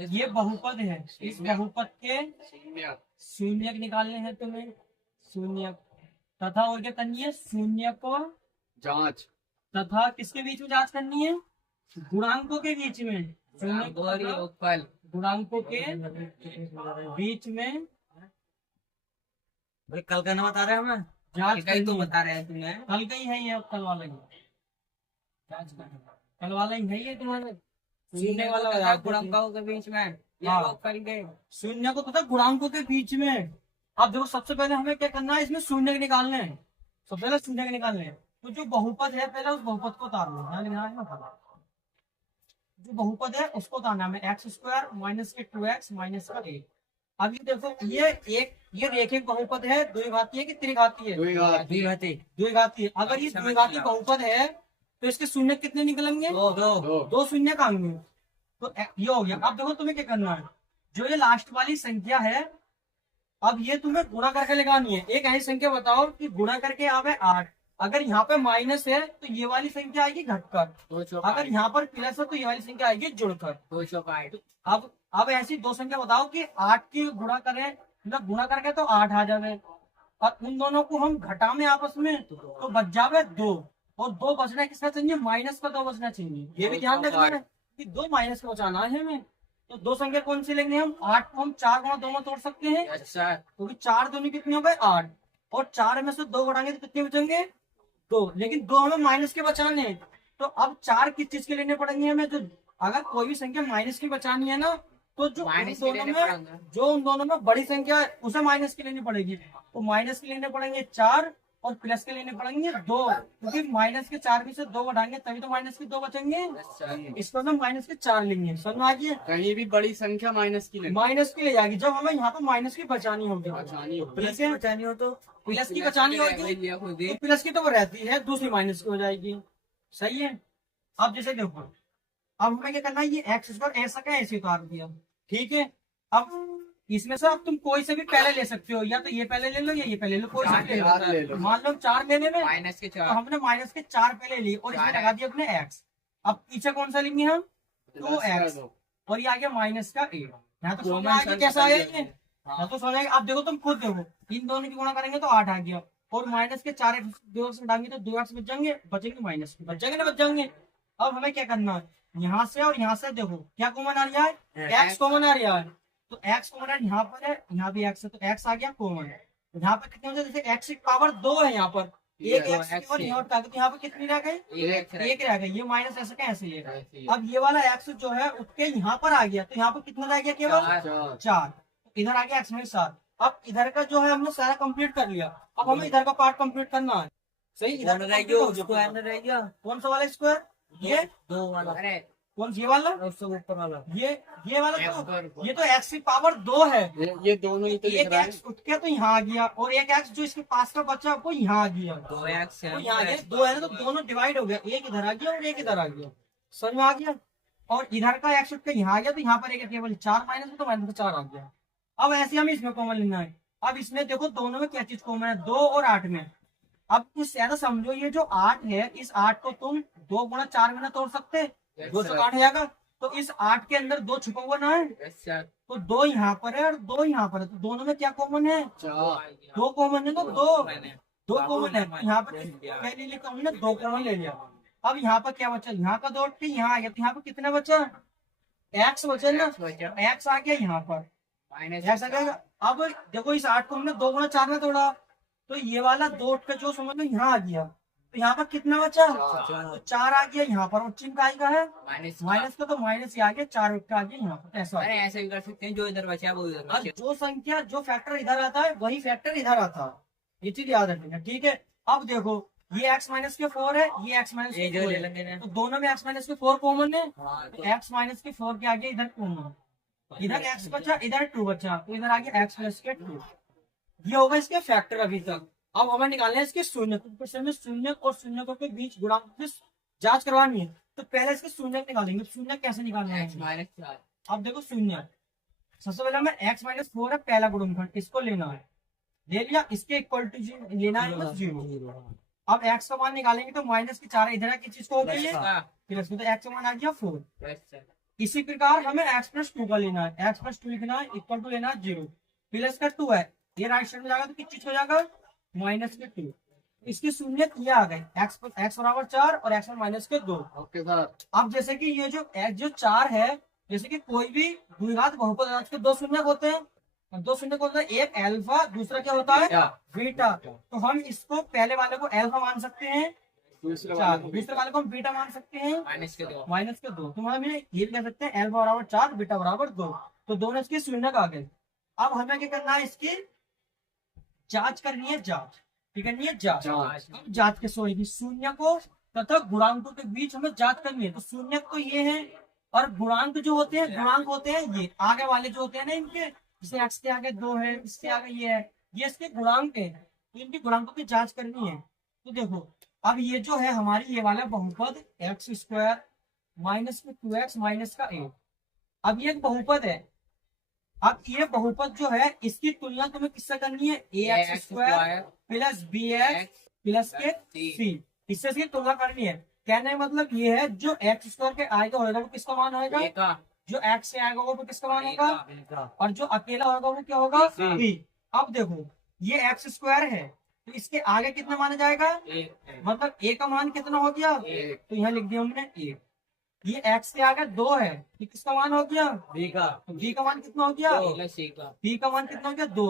ये बहुपद है, इस बहुपद के शून्यक निकालने हैं तुम्हें, शून्यक तथा और क्या करनी है, शून्य को जांच तथा किसके बीच में जांच करनी है, गुणांकों के बीच में, गुणांकों के बीच में भाई कल का ना बता रहे हमें, जांच कल तो करनी है। बता रहे हैं तुम्हें। कल का ही है ये, कल वाला ही जांच करना, कल वाला ही है ये तुम्हारे शून्य वाला वाला बता गुणांकों के बीच में ये हाँ। लोग कर गए। शून्य को तथा गुणांकों के बीच में। अब देखो सबसे पहले हमें क्या करना है, इसमें शून्य निकालने हैं, सबसे पहले शून्य निकालने हैं। तो जो बहुपद है पहले उस बहुपद को उतार लो, ध्यान देना है ना। जो बहुपद है उसको उतारना है, एक्स स्क्वायर माइनस के 2x माइनस का 1। अब ये देखो ये रेखिक बहुपद है, द्विघाती है कि त्रिघाती है, द्विघाती। द्विघाती है। अगर ये द्विघाती बहुपद है तो इसके शून्य कितने निकलेंगे, दो शून्य का आएंगे। तो ये हो गया। अब देखो तुम्हें क्या करना है, जो ये लास्ट वाली संख्या है अब ये तुम्हें गुणा करके लगानी है। एक ऐसी संख्या बताओ कि गुणा करके आवे 8। अगर यहाँ पे माइनस है तो ये वाली संख्या आएगी घटकर, अगर यहाँ पर प्लस है तो ये वाली संख्या आएगी जुड़कर। अब ऐसी दो संख्या बताओ कि 8 की गुणा करें, मतलब गुणा करके तो 8 आ जावे, और उन दोनों को हम घटा में आपस में तो बच जावे 2, और 2 बचना किसका चाहिए, माइनस का 2 बचना चाहिए। ये भी ध्यान रखना है कि 2 माइनस का बचाना है हमें। तो दो संख्या कौन सी लेंगे हम, 8 को हम 4 गुणा 2 में तोड़ सकते हैं, क्योंकि 4 दूनी कितनी हो गए 8, और 4 में से 2 घटाएंगे तो कितने बचेंगे 2, लेकिन 2 हमें माइनस के बचाने हैं। तो अब 4 किस चीज के लेने पड़ेंगे हमें, जो अगर कोई भी संख्या माइनस की बचानी है ना तो जो उन दोनों में बड़ी संख्या है उसे माइनस की लेनी पड़ेगी। तो माइनस के लेने पड़ेंगे 4 और प्लस के लेने पड़ेंगे 2, क्योंकि माइनस के 4 में से 2 घटाएंगे तभी तो माइनस के 2 बचेंगे। इसको हम माइनस के 4 लेंगे, समझ आ गया। कहीं भी बड़ी संख्या माइनस की माइनस की ले जाएगी जब हमें यहाँ पर माइनस की बचानी होगी, प्लस की बचानी हो तो प्लस की बचानी होगी तो प्लस की तो वो रहती है, दूसरी माइनस की हो जाएगी, सही है। अब जैसे देखो, अब हमें क्या करना है, ये एक्स स्क्वायर ऐसा का ऐसे उतार दिया, ठीक है। अब इसमें से अब तुम कोई से भी पहले ले सकते हो, या तो ये पहले ले लो या ये पहले ले लो, कोई से ले लो। मान लो 4 लेने में माइनस के तो 4 हमने माइनस के 4 पहले लिए और इसमें लगा दिया अपने एक्स। अब पीछे कौन सा लेंगे हम, 2x, और ये आ गया माइनस का 8। यहाँ तो समझ आ गया कैसा आया ये, यहाँ तो समझ आ गया। अब देखो तुम खुद देखो, इन दोनों की गुणा करेंगे तो 8 आ गया, और माइनस के 4 2x डालेंगे तो 2x बच जाएंगे, बचेंगे माइनस बच जाएंगे ना, बच जाएंगे। अब हमें क्या करना है, यहाँ से और यहाँ से देखो क्या कॉमन आ रहा है, x कॉमन आ रहा है। तो x कॉमन यहाँ पर है, यहाँ भी x है, तो x आ गया कॉमन। यहाँ पर कितने हो, जैसे x की पावर 2 है यहाँ पर, एक x और यहाँ पर, तो यहाँ पर कितनी रह गई, एक रह गई। ये माइनस ऐसे कैसे है। अब ये वाला x जो है उसके यहाँ पर आ गया, तो यहाँ पर कितना रह गया, केवल 4। इधर आ गया x में 7। अब इधर का जो है हमने सारा कंप्लीट कर लिया, अब हमें इधर का पार्ट कंप्लीट करना है, सही। इधर रह गया कौन सा वाला स्क्वायर, ये 2 वाला, अरे कौन ये वाला, उससे ऊपर वाला, ये वाला, तो ये तो x की पावर 2 है, ये दोनों ही तो एक x उठ के तो यहाँ आ गया, और एक x जो इसके पास का बच्चा वो यहाँ आ गया, 2x तो यहाँ आ गया 2 है, तो दोनों डिवाइड हो गया, एक इधर आ गया और एक इधर आ गया, समझ में आ गया। और इधर का x उठ के यहाँ आ गया, तो यहाँ पर एक केवल 4 माइनस में, तो माइनस में 4 आ गया। अब ऐसे हमें इसमें कॉमन लेना है। अब इसमें देखो दोनों में क्या चीज कॉमन है, 2 और 8 में। अब कुछ ज्यादा समझो, ये जो 8 है, इस 8 को तुम 2 गुणा 4 में ना तोड़ सकते, 2 से 8 जाएगा, तो इस 8 के अंदर 2 छुपा हुआ ना है, तो 2 यहाँ पर है और 2 यहाँ पर है, तो दोनों में क्या कॉमन है, 2 कॉमन है, तो 2 कॉमन है। यहाँ पर पहले लिखा हमने 2 कॉमन ले लिया। अब यहाँ पर क्या बचा, यहाँ का 2 यहाँ आ गया, तो यहाँ पर कितना बचा, x बचा ना, x आ गया यहाँ पर, x आ गया। अब देखो इस 8 को हमने 2 गुणा 4 में तोड़ा, तो ये वाला 2 का जो समझ लो यहाँ आ गया, तो यहाँ पर कितना बचा, तो 4 आ गया यहाँ पर, और चिन्ह का आएगा है माइनस का, तो माइनस आ गया, 4 का आ गया यहाँ पर, ऐसा। अरे ऐसे भी कर सकते हैं, जो इधर बचा वो इधर अब जो संख्या जो फैक्टर इधर आता है वही फैक्टर इधर आता है, ये चीज याद रखना, ठीक है। अब देखो ये x माइनस के 4 है, ये x माइनस के 4 है, तो दोनों में x माइनस के 4 कॉमन है, तो x माइनस के 4 के आगे इधर कॉमन, इधर x बचा, इधर 2 बचा, तो इधर आ गया x प्लस के 2। ये होगा इसके फैक्टर अभी तक। अब हमें निकालना है इसके शून्य, तो शून्य और शून्य के बीच गुणांक की जांच करवानी है, तो पहले इसके शून्य निकालेंगे। शून्य कैसे निकालना है, अब देखो शून्य, सबसे पहले हमें x माइनस 4 है पहला गुणनखंड, इसको लेना है, ले लिया, इसके इक्वल टू लेना है 0। अब x का मान निकालेंगे तो माइनस की 4 इधर की चीज को हो गई है, फिर इसमें तो x का मान आ गया 4, इसी प्रकार हमें x+2 का लेना है, x+2 लिखना है, इक्वल टू लेना है 0, प्लस का 2 है, ये राइट साइड में जाएगा तो किस चीज हो जाएगा, -2। इसकी शून्य ये आ गए, x बराबर 4 और x माइनस के 2। Okay sir. अब जैसे कि ये जो 4 है, जैसे कि कोई भी द्विघात बहुपद के 2 शून्य होते हैं, 2 शून्य होता है, एक अल्फा दूसरा क्या होता है बीटा। तो हम इसको पहले वाले को अल्फा मान सकते हैं, दूसरे वाले को हम बीटा मान सकते हैं -2। तो हम ये कह सकते हैं अल्फा बराबर 4 बीटा बराबर 2। तो दोनों इसके शून्य आ गए। अब हमें क्या करना है, इसकी जांच करनी है, जांच ठीक करनी है, जांच। अब जांच कैसे होगी, शून्य को तथा गुणांकों के बीच हमें जांच करनी है। तो शून्य तो ये है और गुणांक जो होते हैं, गुणांक होते हैं ये आगे वाले जो होते हैं ना इनके, जैसे x के आगे 2 है, इसके आगे ये है, ये इसके गुणांक है, तो इनके गुणांकों की जांच करनी है। तो देखो अब ये जो है हमारी ये वाला बहुपद x² माइनस में 2x माइनस का 1, अब ये एक बहुपद है। अब ये बहुपद जो है इसकी तुलना तुम्हें किससे करनी है, ax² प्लस bx प्लस के c, इससे इसकी तुलना करनी है। कहने का मतलब ये है जो x² के आएगा होगा वो किसका मान होगा, जो x से आएगा वो किसका मान होगा, और जो अकेला होगा वो क्या होगा, b। अब देखो ये x² है तो इसके आगे कितना माना जाएगा, मतलब a का मान कितना हो गया, तो यहाँ लिख दिया हमने a। ये x के आगे 2 है, ये किसका मान हो गया, b का। तो b का मान कितना हो गया, b का मान कितना हो गया 2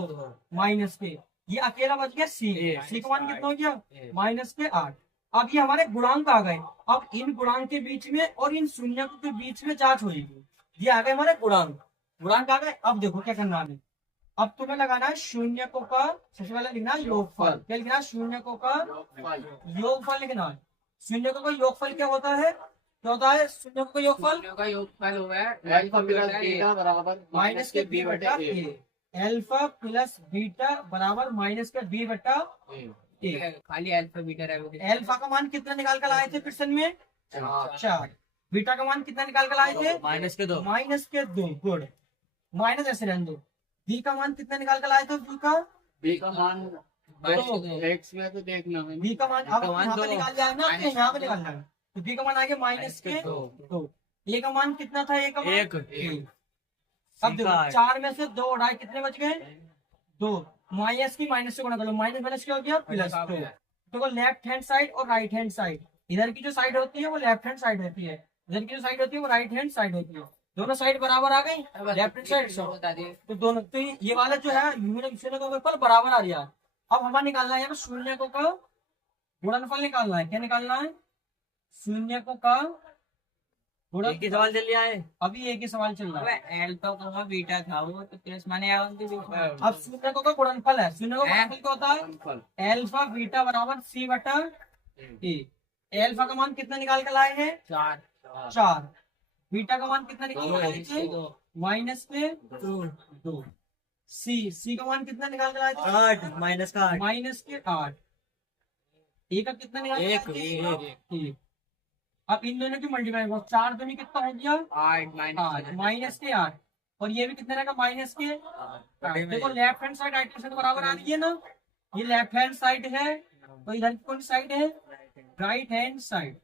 माइनस के, ये अकेला बच गया c का मान कितना हो गया -8। अब ये हमारे गुणांक आ गए। अब इन गुणांक के बीच में और इन शून्यकों के बीच में जांच होगी। ये आ गए हमारे गुणांक आ गए। अब देखो क्या करना है, अब तुम्हें लगाना है शून्यकों का, सबसे पहले लिखना है योगफल। क्या लिखना है, शून्यकों का योगफल लिखना है। शून्यकों का योगफल क्या होता है, क्या होता है शून्यकों का योगफल माइनस के b बटा a, अल्फा प्लस बीटा बराबर माइनस के b बटा a। खाली अल्फा बीटा रहेगा। अल्फा का मान कितना निकाल कर लाए थे क्वेश्चन में, 4। बीटा का मान कितना निकाल कर लाए थे, -2। गुड, माइनस ऐसे रहने दो। बी का मान कितना निकाल कर लाए थे, बी का मान x में तो देखना है, बी का मान अब यहाँ पे निकाल जाए ना, तो यहाँ पे निकालना है। तो बी का मान आ गया -2। ए का मान कितना था, ए का मान 1। अब देखो 4 में से 2 उड़ाए कितने बच गए, 2। माइनस की माइनस से गुणा कर लो, माइनस क्या हो गया +2। देखो लेफ्ट हैंड साइड और राइट हैंड साइड, इधर की जो साइड होती है वो लेफ्ट हैंड साइड होती है, इधर की जो साइड होती है वो राइट हैंड साइड होती है। दोनों साइड बराबर आ गई, लेफ्ट हैंड साइड तो दोनों, तो ये वाला जो है शून्य का गुणनफल बराबर आ रहा है। अब हमारा निकालना है शून्यकों का गुणनफल निकालना है। क्या निकालना है, शून्यकों का एक ही सवाल चल रहा है, अभी एक ही सवाल चल रहा है। अल्फा बीटा था वो तो प्लस माने अब शून्यकों का गुणनफल है, शून्यकों का गुणनफल क्या होता है, अल्फा बीटा बराबर c बटा a। अल्फा का मान कितना निकाल कर लाए हैं, 4। बीटा का मान कितना निकाल कर लाए थे, -2। सी का मान कितना निकाल कर लाए थे, 8 माइनस का 8। ए का कितना निकाल कर लाए थे, अब इन दोनों की मल्टीप्लाई करो, 4 दूनी कितना हो गया 8 -8, और ये भी कितने रहेगा -8। देखो left hand side right hand side बराबर आ रही है ना, ये लेफ्ट हैंड साइड है तो इधर कौन सी साइड है, राइट हैंड साइड।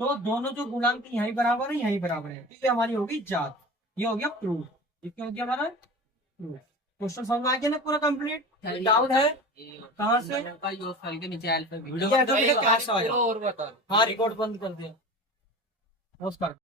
तो दोनों जो गुणांक यहीं बराबर है, यहीं बराबर है, तो ये हमारी होगी जांच, ये हो गया प्रूफ। ये क्या हो गया हमारा प्रूफ। क्वेश्चन समझ में आ गया ना पूरा कंप्लीट, डाउट है कहाँ से, के नीचे अल्फा हाँ रिकॉर्ड बंद कर दिया नमस्कार।